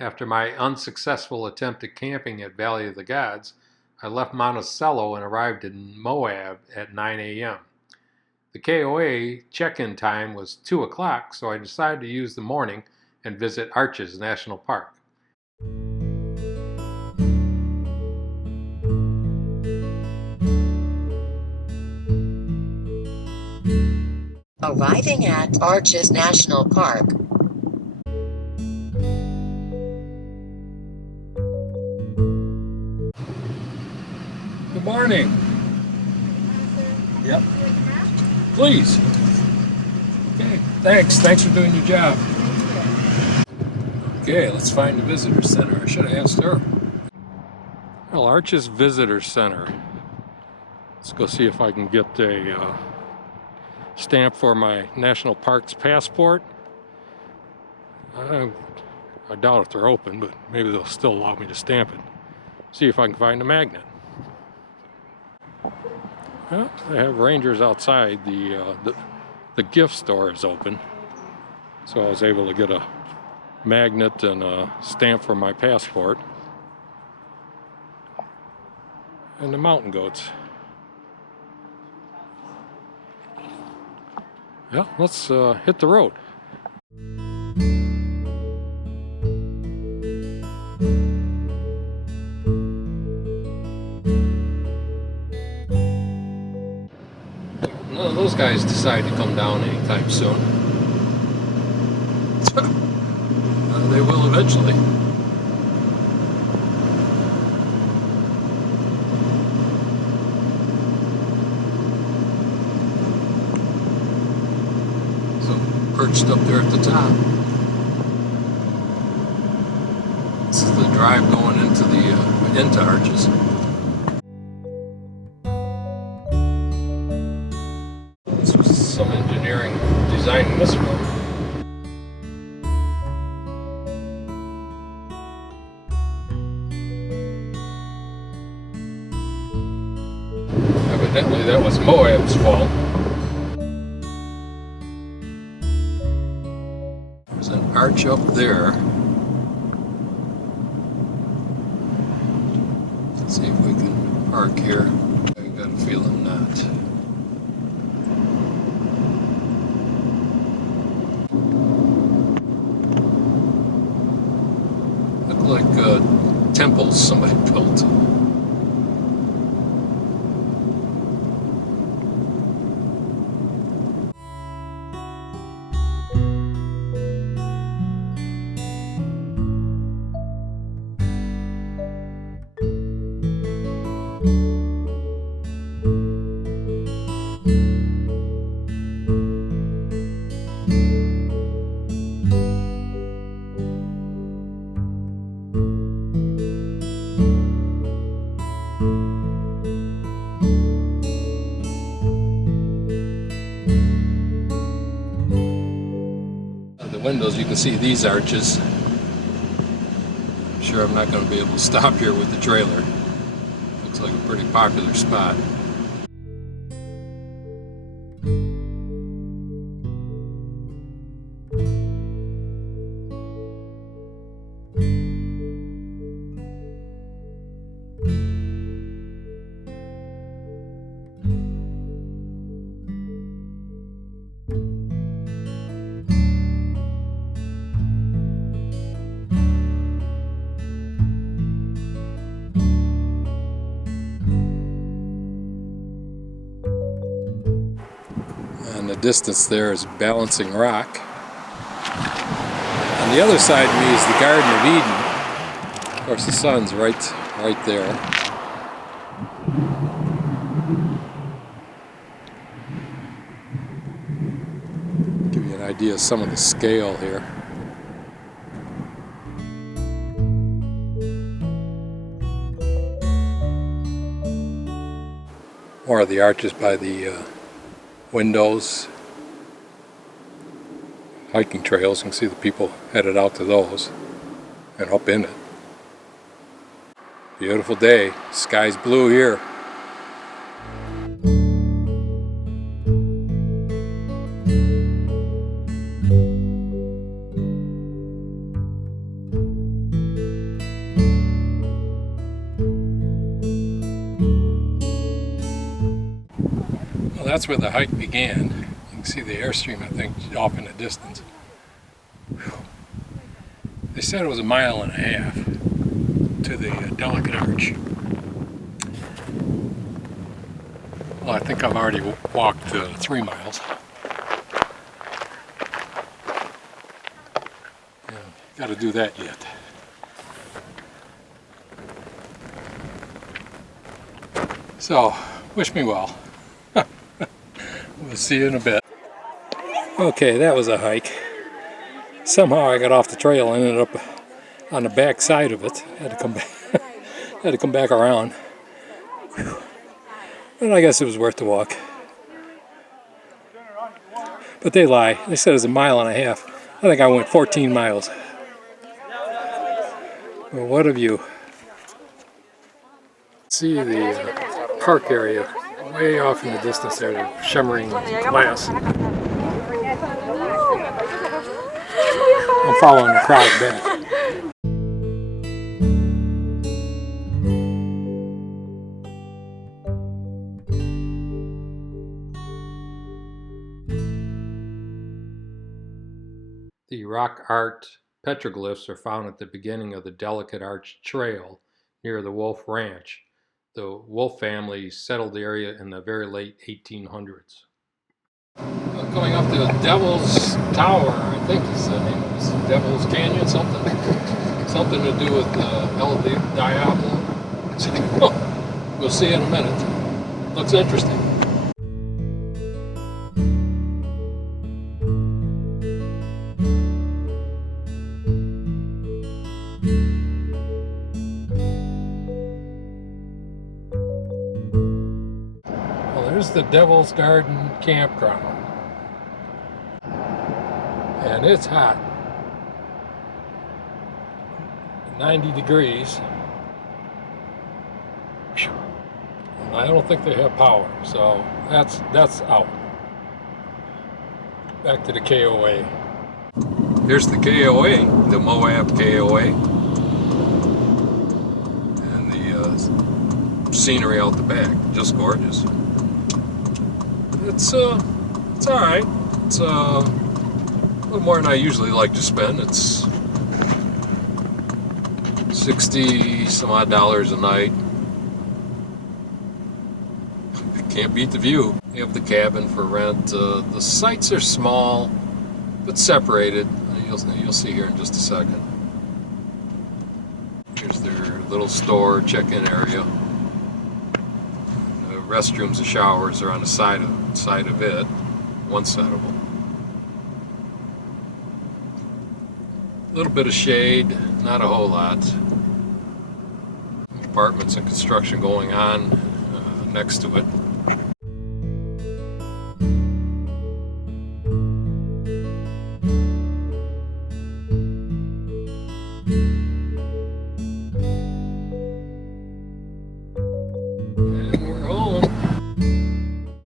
After my unsuccessful attempt at camping at Valley of the Gods, I left Monticello and arrived in Moab at 9 a.m. The KOA check-in time was 2 o'clock, so I decided to use the morning and visit Arches National Park. Arriving at Arches National Park. Good morning. Yep. Please. Okay, thanks. Thanks for doing your job. Okay, let's find the visitor center. I should have asked her. Well, Arches Visitor Center. Let's go see if I can get a stamp for my National Parks passport. I doubt if they're open, but maybe they'll still allow me to stamp it. See if I can find a magnet. Well, they have rangers outside. The gift store is open, so I was able to get a magnet and a stamp for my passport. And the mountain goats. Yeah, let's hit the road. None of those guys decide to come down anytime soon. They will eventually. So, perched up there at the top. This is the drive going into Arches. This was some engineering designing this road. Evidently that was Moab's fault. There's an arch up there. Let's see if we can park here. I got a feeling not. Look like temples somebody built. Windows, you can see these arches. I'm sure I'm not going to be able to stop here with the trailer. Looks like a pretty popular spot. And the distance there is Balancing Rock. On the other side of me is the Garden of Eden. Of course, the sun's right there. Give you an idea of some of the scale here. More of the arches by the windows, hiking trails. You can see the people headed out to those and up in it. Beautiful day. Sky's blue here. that's where the hike began. You can see the airstream, I think, off in the distance. Whew. They said it was 1.5 miles to the Delicate Arch. Well, I think I've already walked 3 miles. Yeah, got to do that yet. So, wish me well. We'll see you in a bit. Okay, that was a hike. Somehow I got off the trail and ended up on the back side of it. Had to come back. Had to come back around. Whew. But I guess it was worth the walk. But they lie. They said it was 1.5 miles. I think I went 14 miles. Well, what a view. See the park area way off in the distance there, the shimmering glass. I'm following the crowd back. The rock art petroglyphs are found at the beginning of the Delicate Arch Trail near the Wolf Ranch. The Wolf family settled the area in the very late 1800s. Going up to the Devil's Tower, I think is the name of this. Devil's Canyon, something to do with El Diablo. We'll see in a minute. Looks interesting. There's the Devil's Garden Campground. And it's hot. 90 degrees. And I don't think they have power, so that's out. Back to the KOA. Here's the KOA, the Moab KOA. And the scenery out the back, just gorgeous. It's alright. It's a little more than I usually like to spend. It's $60 some odd a night. Can't beat the view. You have the cabin for rent. The sites are small but separated. You'll see here in just a second. Here's their little store, check-in area. The restrooms and showers are on the side of it. One side of them. A little bit of shade, not a whole lot. Apartments and construction going on next to it.